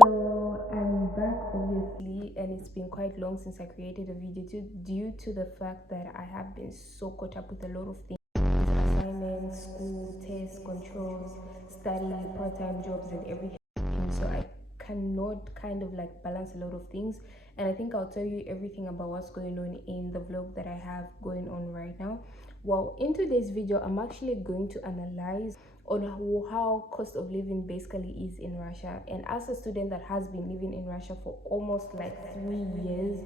So I'm back obviously, and it's been quite long since I created a video due to the fact that I have been so caught up with a lot of things: assignments, school, tests, controls, study, part-time jobs, and everything. So I cannot kind of like balance a lot of things, and I think I'll tell you everything about what's going on in the vlog that I have going on right now. Well, in today's video, I'm actually going to analyze on how cost of living basically is in Russia. And as a student that has been living in Russia for almost like 3 years,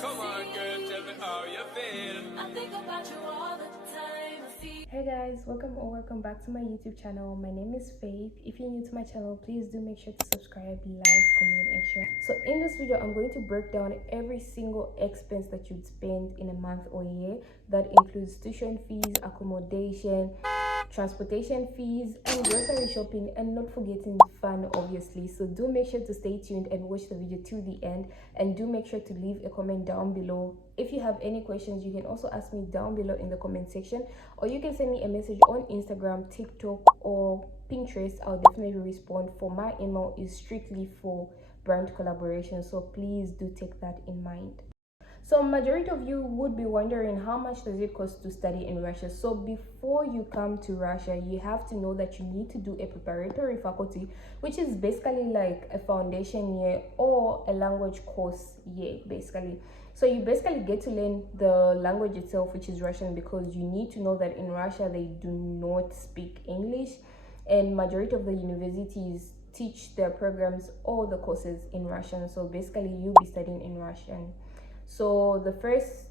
come on, girl, tell me how you feel. I think about you all the time. Hey guys, welcome back to my YouTube channel. My name is Faith. If you're new to my channel, please do make sure to subscribe, like, comment, and share. So in this video, I'm going to break down every single expense that you'd spend in a month or year. That includes tuition fees, accommodation, transportation fees, and grocery shopping, and not forgetting fun, obviously. So do make sure to stay tuned and watch the video to the end, and do make sure to leave a comment down below. If you have any questions, you can also ask me down below in the comment section, or you can send me a message on Instagram, TikTok, or Pinterest. I'll definitely respond. For my email is strictly for brand collaboration, so please do take that in mind. So majority of you would be wondering, how much does it cost to study in Russia? So before you come to Russia, you have to know that you need to do a preparatory faculty, which is basically like a foundation year or a language course year basically. So you basically get to learn the language itself, which is Russian, because you need to know that in Russia they do not speak English, and majority of the universities teach their programs or the courses in Russian. So basically you'll be studying in Russian. So the first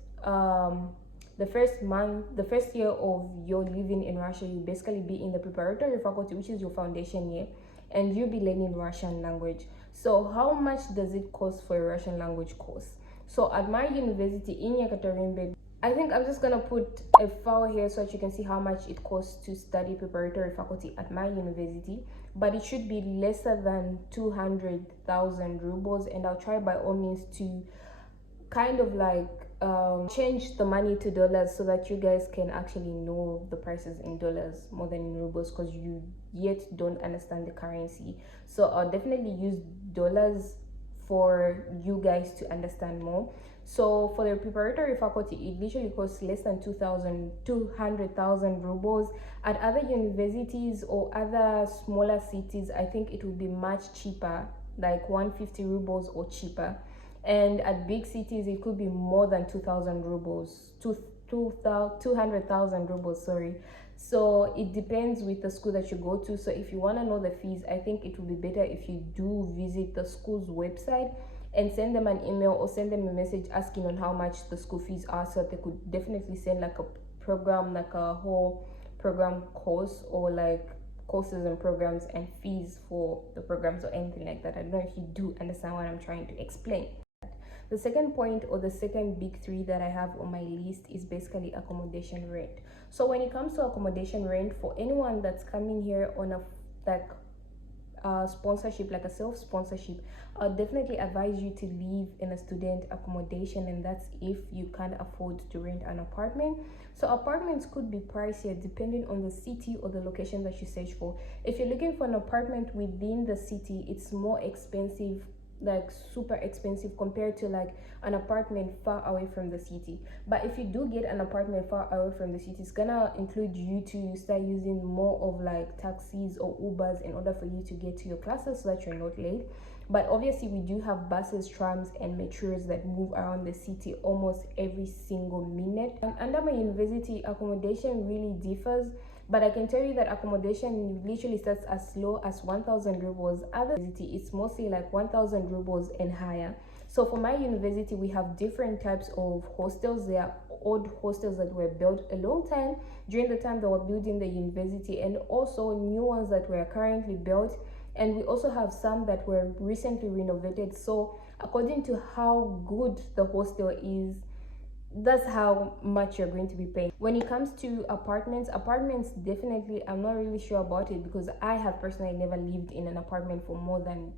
year of your living in Russia, you basically be in the preparatory faculty, which is your foundation year, and you'll be learning Russian language. So how much does it cost for a Russian language course? So at my university in Yekaterinburg, I think I'm just gonna put a file here so that you can see how much it costs to study preparatory faculty at my university, but it should be lesser than 200,000 rubles, and I'll try by all means to kind of like change the money to dollars so that you guys can actually know the prices in dollars more than in rubles, because you yet don't understand the currency. So I'll definitely use dollars for you guys to understand more. So for the preparatory faculty, it literally costs less than 200,000 rubles. At other universities or other smaller cities, I think it will be much cheaper, like 150 rubles or cheaper. And at big cities it could be more than 2,000 rubles, 200,000 rubles, sorry. So it depends with the school that you go to. So if you want to know the fees, I think it would be better if you do visit the school's website and send them an email or send them a message asking on how much the school fees are, so that they could definitely send like a program, like a whole program course, or like courses and programs and fees for the programs or anything like that. I don't know if you do understand what I'm trying to explain. The second point, or the second big three that I have on my list, is basically accommodation rent. So when it comes to accommodation rent, for anyone that's coming here on a sponsorship, like a self-sponsorship, I'll definitely advise you to live in a student accommodation, and that's if you can't afford to rent an apartment. So apartments could be pricier depending on the city or the location that you search for. If you're looking for an apartment within the city, it's more expensive, like super expensive, compared to like an apartment far away from the city. But if you do get an apartment far away from the city, it's gonna include you to start using more of like taxis or Ubers in order for you to get to your classes so that you're not late. But obviously we do have buses, trams, and metros that move around the city almost every single minute. And under my university, accommodation really differs, but I can tell you that accommodation literally starts as low as 1,000 rubles. Other university, it's mostly like 1,000 rubles and higher. So for my university, we have different types of hostels. There are old hostels that were built a long time during the time they were building the university, and also new ones that were currently built. And we also have some that were recently renovated. So according to how good the hostel is, that's how much you're going to be paying. When it comes to apartments definitely, I'm not really sure about it, because I have personally never lived in an apartment for more than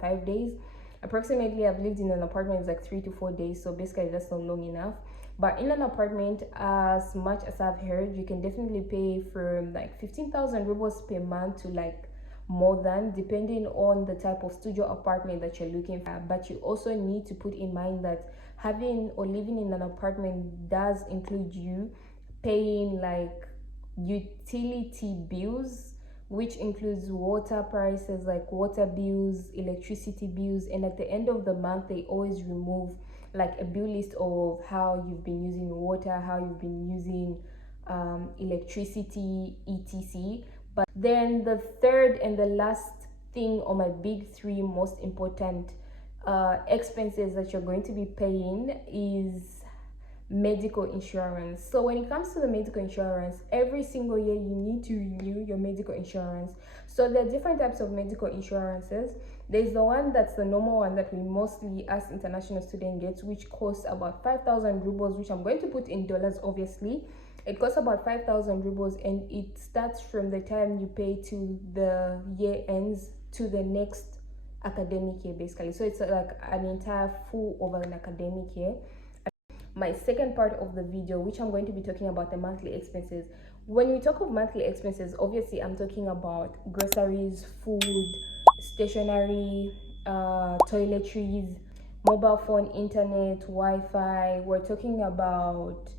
5 days. approximately I've lived in an apartment is like 3 to 4 days, so basically that's not long enough. But in an apartment, as much as I've heard, you can definitely pay from like 15,000 rubles per month to like more than, depending on the type of studio apartment that you're looking for. But you also need to put in mind that having or living in an apartment does include you paying like utility bills, which includes water prices, like water bills, electricity bills, and at the end of the month they always remove like a bill list of how you've been using water, how you've been using electricity, etc. But then the third and the last thing on my big three most important expenses that you're going to be paying is medical insurance. So when it comes to the medical insurance, every single year you need to renew your medical insurance. So there are different types of medical insurances. There's the one that's the normal one that we mostly as international students get, which costs about 5,000 rubles, which I'm going to put in dollars obviously. It costs about 5,000 rubles, and it starts from the time you pay to the year ends to the next academic year basically. So it's like an entire full over an academic year. My second part of the video, which I'm going to be talking about the monthly expenses. When we talk of monthly expenses, obviously I'm talking about groceries, food, stationery, toiletries, mobile phone, internet, Wi-Fi. We're talking about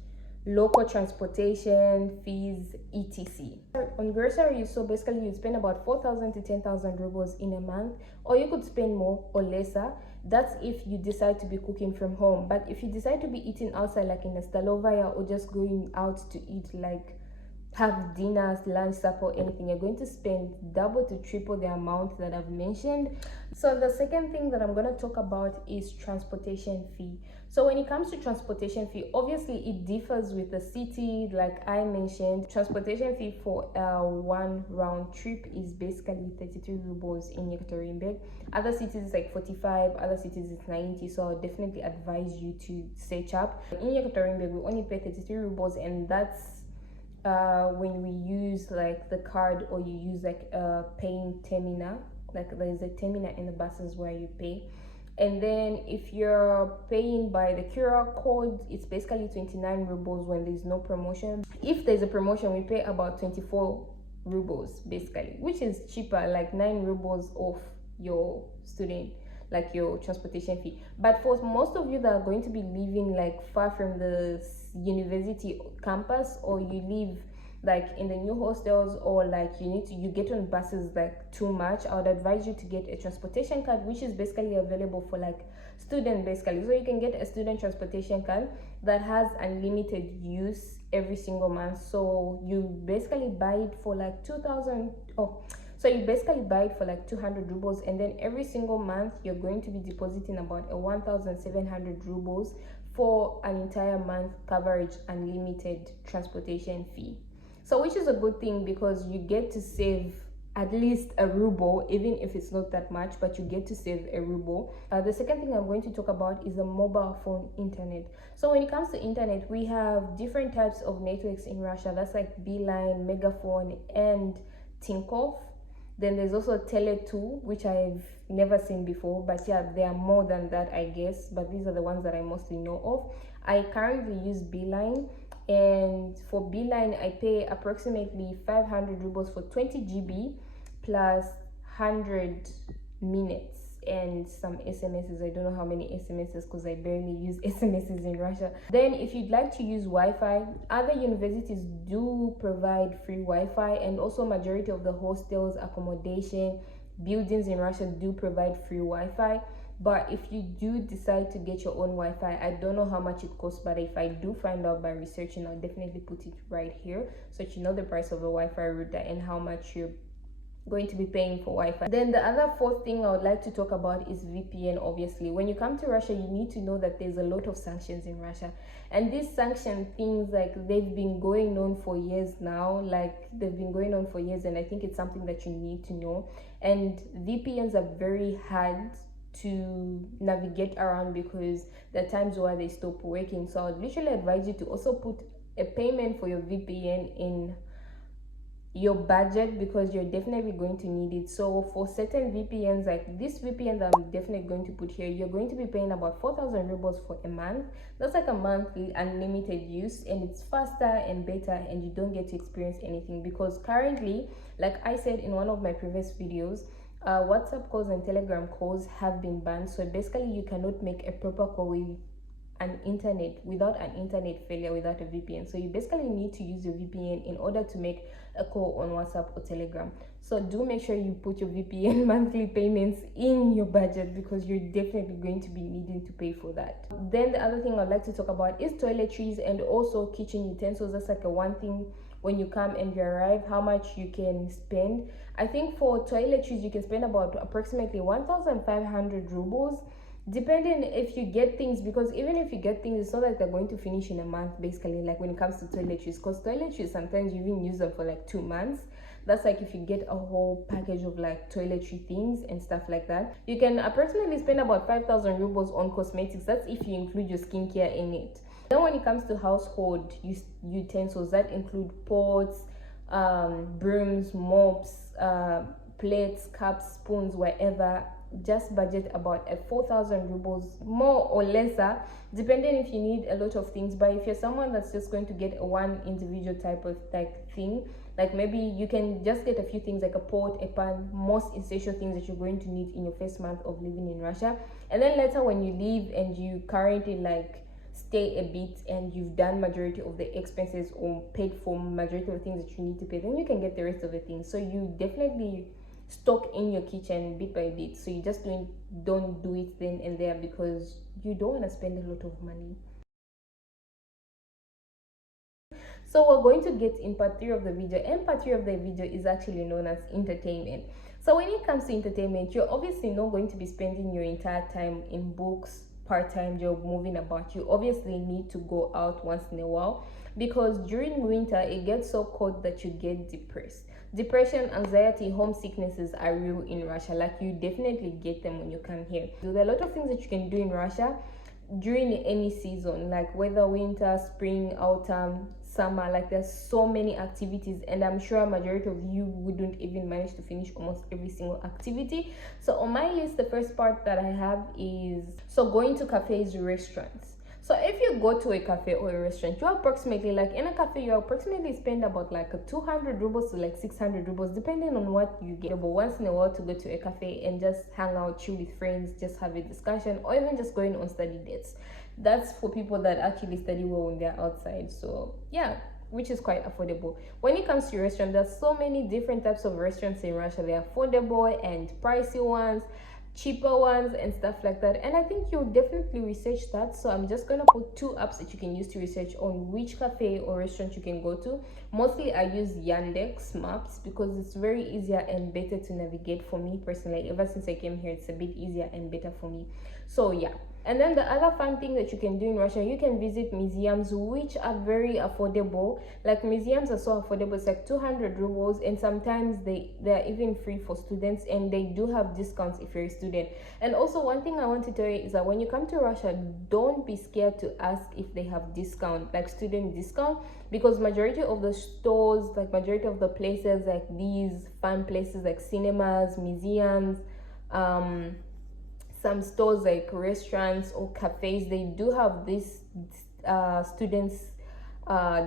local transportation fees, etc. On groceries, so basically you spend about 4,000 to 10,000 rubles in a month, or you could spend more or lesser. That's if you decide to be cooking from home. But if you decide to be eating outside, like in a stolovaya, or just going out to eat, like have dinners, lunch, supper, anything, you're going to spend double to triple the amount that I've mentioned. So the second thing that I'm going to talk about is transportation fee. So when it comes to transportation fee, obviously it differs with the city. Like I mentioned, transportation fee for a one round trip is basically 33 rubles in Yekaterinburg. Other cities is like 45, other cities is 90. So I'll definitely advise you to search up. In Yekaterinburg, we only pay 33 rubles, and that's when we use like the card, or you use like a paying terminal. Like there's a terminal in the buses where you pay. And then if you're paying by the QR code, it's basically 29 rubles when there's no promotion. If there's a promotion, we pay about 24 rubles basically, which is cheaper, like 9 rubles off your student, like your transportation fee. But for most of you that are going to be living like far from the university campus, or you live like in the new hostels, or like you get on buses like too much, I would advise you to get a transportation card, which is basically available for like student basically. So you can get a student transportation card that has unlimited use every single month. So you basically buy it for like 2,000. So you basically buy it for like 200 rubles, and then every single month you're going to be depositing about 1,700 rubles for an entire month coverage, unlimited transportation fee. So which is a good thing, because you get to save at least a ruble, even if it's not that much, but you get to save a ruble. The second thing I'm going to talk about is the mobile phone internet. So when it comes to internet, we have different types of networks in Russia. That's like Beeline, Megaphone, and Tinkoff. Then there's also Tele2, which I've never seen before, but yeah, there are more than that, I guess, but these are the ones that I mostly know of. I currently use Beeline, and for Beeline I pay approximately 500 rubles for 20 GB plus 100 minutes and some SMSs. I don't know how many SMSs, because I barely use SMSs in Russia. Then if you'd like to use Wi-Fi, other universities do provide free Wi-Fi, and also majority of the hostels, accommodation, buildings in Russia do provide free Wi-Fi. But if you do decide to get your own Wi-Fi, I don't know how much it costs, but if I do find out by researching, I'll definitely put it right here so that you know the price of a Wi-Fi router and how much you're going to be paying for Wi-Fi. Then the other fourth thing I would like to talk about is VPN. Obviously, when you come to Russia, you need to know that there's a lot of sanctions in Russia, and these sanction things, like, they've been going on for years now. And I think it's something that you need to know. And VPNs are very hard to navigate around, because there are times where they stop working. So I would literally advise you to also put a payment for your VPN your budget, because you're definitely going to need it. So for certain VPNs, like this VPN that I'm definitely going to put here, you're going to be paying about 4,000 rubles for a month. That's like a monthly unlimited use, and it's faster and better, and you don't get to experience anything. Because currently, like I said in one of my previous videos, WhatsApp calls and Telegram calls have been banned. So basically you cannot make a proper call with without an internet failure without a VPN. So you basically need to use your VPN in order to make a call on WhatsApp or Telegram. So do make sure you put your VPN monthly payments in your budget, because you're definitely going to be needing to pay for that. Then the other thing I'd like to talk about is toiletries and also kitchen utensils. That's like a one thing when you come and you arrive, how much you can spend. I think for toiletries you can spend about approximately 1,500 rubles, depending if you get things, because even if you get things, it's not like they're going to finish in a month basically, like when it comes to toiletries, because toiletries sometimes you even use them for like 2 months. That's like if you get a whole package of like toiletry things and stuff like that. You can approximately spend about 5,000 rubles on cosmetics. That's if you include your skincare in it. Then when it comes to household utensils, that include pots, brooms, mops, plates, cups, spoons, whatever. Just budget about 4,000 rubles, more or lesser, depending if you need a lot of things. But if you're someone that's just going to get a one individual type of like thing, like maybe you can just get a few things like a pot, a pan, most essential things that you're going to need in your first month of living in Russia. And then later when you leave and you currently like stay a bit and you've done majority of the expenses or paid for majority of the things that you need to pay, then you can get the rest of the things. So you definitely stock in your kitchen bit by bit. So you just don't do it then and there, because you don't want to spend a lot of money. So we're going to get in part 3 of the video, and part 3 of the video is actually known as entertainment. So when it comes to entertainment, you're obviously not going to be spending your entire time in books, part-time job, moving about. You obviously need to go out once in a while, because during winter it gets so cold that you get depressed. Depression, anxiety, homesicknesses are real in Russia. Like you definitely get them when you come here. There are a lot of things that you can do in Russia during any season, like whether winter, spring, autumn, summer. Like there's so many activities, and I'm sure a majority of you wouldn't even manage to finish almost every single activity. So on my list, the first part that I have is going to cafes, restaurants. So if you go to a cafe or a restaurant, you approximately, like in a cafe, you approximately spend about like 200 rubles to like 600 rubles, depending on what you get. But once in a while to go to a cafe and just hang out, chill with friends, just have a discussion, or even just going on study dates. That's for people that actually study well when they're outside. So yeah, which is quite affordable. When it comes to restaurants, there's so many different types of restaurants in Russia. They're affordable and pricey ones, cheaper ones, and stuff like that. And I think you'll definitely research that. So I'm just gonna put 2 apps that you can use to research on which cafe or restaurant you can go to. Mostly I use Yandex Maps because it's very easier and better to navigate for me personally. Ever since I came here, it's a bit easier and better for me. So yeah. And then the other fun thing that you can do in Russia, you can visit museums, which are very affordable. Like museums are so affordable, it's like 200 rubles, and sometimes they're even free for students, and they do have discounts if you're a student. And also one thing I want to tell you is that when you come to Russia, don't be scared to ask if they have discount, like student discount, because majority of the stores, like majority of the places, like these fun places like cinemas, museums, some stores like restaurants or cafes, they do have this students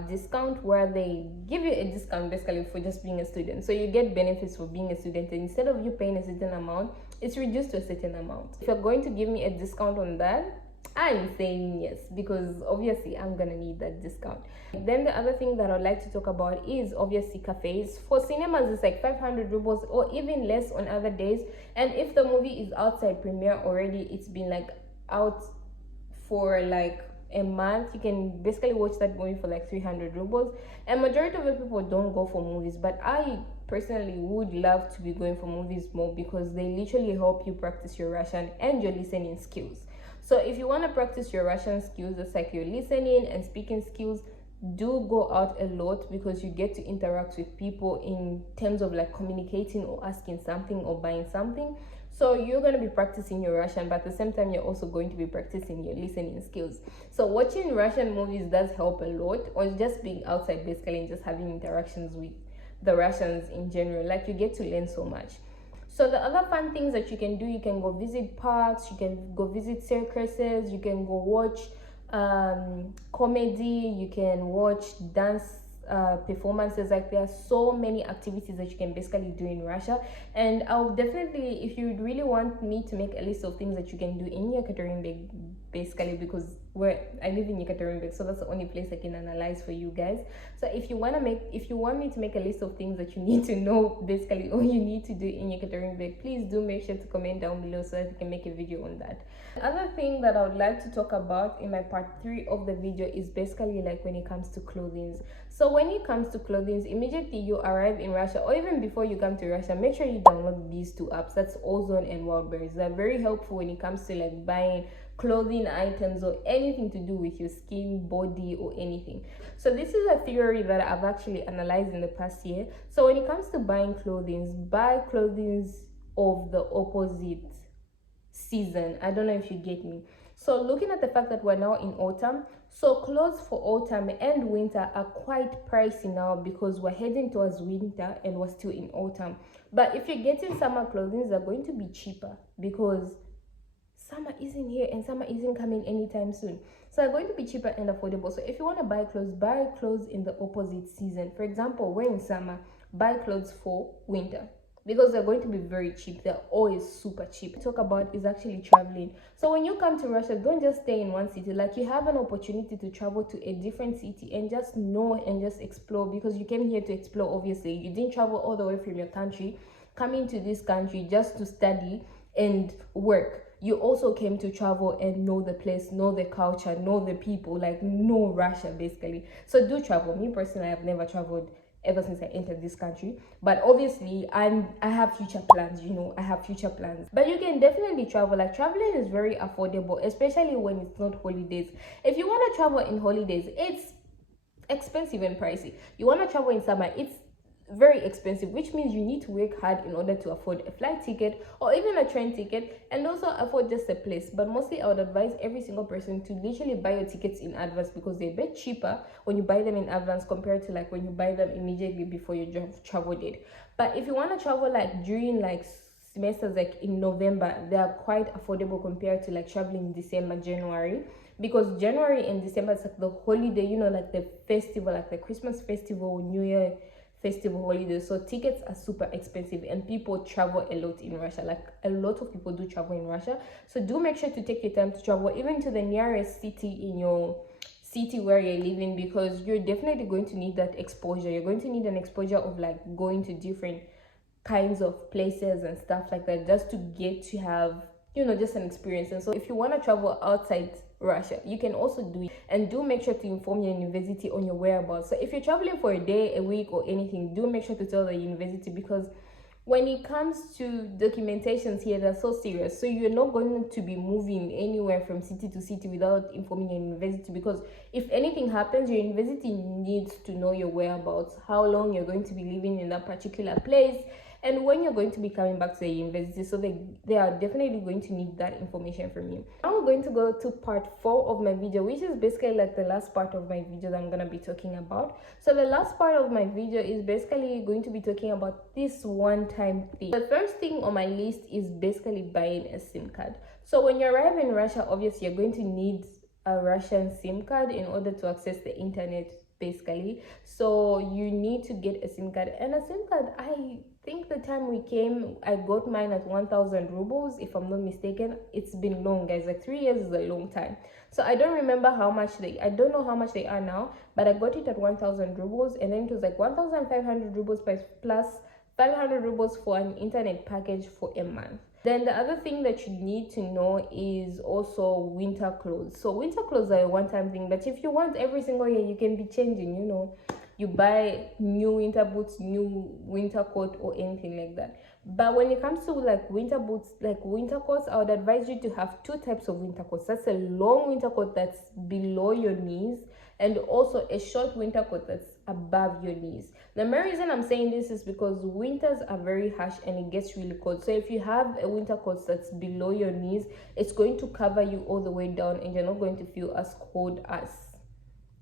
discount, where they give you a discount basically for just being a student. So you get benefits for being a student, and instead of you paying a certain amount, it's reduced to a certain amount. If you're going to give me a discount on that, I'm saying yes, because obviously I'm gonna need that discount. Then the other thing that I'd like to talk about is obviously cafes. For cinemas, it's like 500 rubles or even less on other days. And if the movie is outside premiere already, it's been like out for like a month, you can basically watch that movie for like 300 rubles. And majority of the people don't go for movies, but I personally would love to be going for movies more, because they literally help you practice your Russian and your listening skills. So if you want to practice your Russian skills, it's like your listening and speaking skills, do go out a lot, because you get to interact with people in terms of like communicating or asking something or buying something. So you're going to be practicing your Russian, but at the same time you're also going to be practicing your listening skills. So watching Russian movies does help a lot, or just being outside basically and just having interactions with the Russians in general. Like, you get to learn so much. So the other fun things that you can do, you can go visit parks, you can go visit circuses, you can go watch comedy, you can watch dance performances. Like, there are so many activities that you can basically do in Russia. And I'll definitely, if you really want me to make a list of things that you can do in Yekaterinburg, basically, because I live in Yekaterinburg, so that's the only place I can analyze for you guys. So if you want me to make a list of things that you need to know, basically all you need to do in Yekaterinburg, please do make sure to comment down below so that I can make a video on that. The other thing that I would like to talk about in my part 3 of the video is basically like when it comes to clothing. So when it comes to clothing, immediately you arrive in Russia, or even before you come to Russia, make sure you download these 2 apps. That's Ozone and Wildberries. They're very helpful when it comes to like buying clothing items or anything to do with your skin, body, or anything. So this is a theory that I've actually analyzed in the past year. So when it comes to buying clothing, buy clothing of the opposite season. I don't know if you get me. So looking at the fact that we're now in autumn, so clothes for autumn and winter are quite pricey now because we're heading towards winter and we're still in autumn. But if you're getting summer clothing, they're going to be cheaper because summer isn't here and summer isn't coming anytime soon. So they're going to be cheaper and affordable. So if you want to buy clothes in the opposite season. For example, we're in summer, buy clothes for winter because they're going to be very cheap. They're always super cheap. Talk about is actually traveling. So when you come to Russia, don't just stay in one city. Like, you have an opportunity to travel to a different city and just know and just explore, because you came here to explore. Obviously, you didn't travel all the way from your country coming to this country just to study and work. You also came to travel and know the place, know the culture, know the people, like know Russia basically. So do travel. Me personally, I have never traveled ever since I entered this country, but obviously I have future plans. I have future plans. But you can definitely travel. Like, traveling is very affordable, especially when it's not holidays. If you want to travel in holidays, it's expensive and pricey. You want to travel in summer, it's very expensive, which means you need to work hard in order to afford a flight ticket or even a train ticket, and also afford just a place. But mostly I would advise every single person to literally buy your tickets in advance, because they're a bit cheaper when you buy them in advance compared to like when you buy them immediately before your travel date. But if you want to travel like during like semesters, like in November, they are quite affordable compared to like traveling in December, January, because January and December is like the holiday, like the festival, like the Christmas festival, New Year festival, holidays. So tickets are super expensive and people travel a lot in Russia. Like, a lot of people do travel in Russia. So do make sure to take your time to travel even to the nearest city in your city where you're living, because you're definitely going to need that exposure. You're going to need an exposure of like going to different kinds of places and stuff like that, just to get to have just an experience. And so if you want to travel outside Russia, you can also do it, and do make sure to inform your university on your whereabouts. So if you're traveling for a day, a week, or anything, do make sure to tell the university, because when it comes to documentations here, they're so serious. So you're not going to be moving anywhere from city to city without informing your university, because if anything happens, your university needs to know your whereabouts, how long you're going to be living in that particular place, and when you're going to be coming back to the university. So they are definitely going to need that information from you. Now we're going to go to part 4 of my video, which is basically like the last part of my video that I'm going to be talking about. So the last part of my video is basically going to be talking about this one-time thing. The first thing on my list is basically buying a SIM card. So when you arrive in Russia, obviously you're going to need a Russian SIM card in order to access the internet, basically. So you need to get a SIM card, and a SIM card, I think the time we came, I got mine at 1,000 rubles, if I'm not mistaken. It's been long, guys. Like, 3 years is a long time. So I don't remember how much I don't know how much they are now, but I got it at 1,000 rubles, and then it was like 1,500 rubles plus 500 rubles for an internet package for a month. Then the other thing that you need to know is also winter clothes. So winter clothes are a one-time thing, but if you want every single year, you can be changing. You buy new winter boots, new winter coat, or anything like that. But when it comes to like winter boots, like winter coats, I would advise you to have 2 types of winter coats. That's a long winter coat that's below your knees, and also a short winter coat that's above your knees. The main reason I'm saying this is because winters are very harsh and it gets really cold. So if you have a winter coat that's below your knees, it's going to cover you all the way down, and you're not going to feel as cold as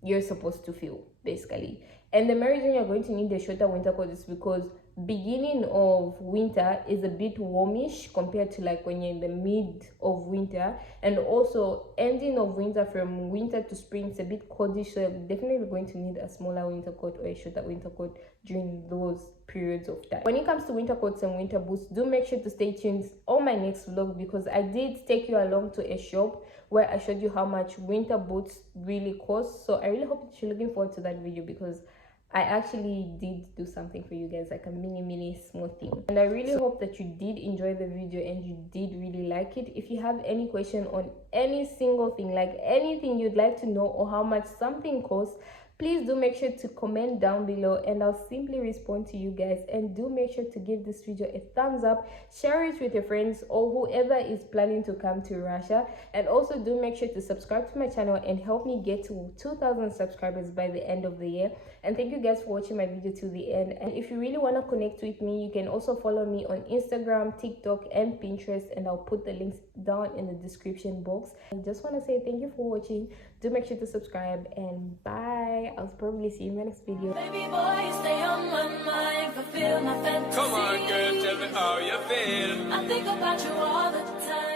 you're supposed to feel, basically. And the main reason you're going to need a shorter winter coat is because beginning of winter is a bit warmish compared to like when you're in the mid of winter, and also ending of winter from winter to spring is a bit coldish, so you're definitely going to need a smaller winter coat or a shorter winter coat during those periods of time. When it comes to winter coats and winter boots, do make sure to stay tuned on my next vlog, because I did take you along to a shop where I showed you how much winter boots really cost. So I really hope that you're looking forward to that video, because I actually did do something for you guys, like a mini small thing. And I really hope that you did enjoy the video and you did really like it. If you have any question on any single thing, like anything you'd like to know or how much something costs, please do make sure to comment down below and I'll simply respond to you guys. And do make sure to give this video a thumbs up, share it with your friends or whoever is planning to come to Russia. And also do make sure to subscribe to my channel and help me get to 2,000 subscribers by the end of the year. And thank you guys for watching my video till the end. And if you really want to connect with me, you can also follow me on Instagram, TikTok and Pinterest, and I'll put the links down in the description box. I just want to say thank you for watching. Do make sure to subscribe and bye. I'll probably see you in my next video. Baby boy, stay on my mind, fulfill my fantasy. Come on, girl, tell me how you feel. I think about you all the time.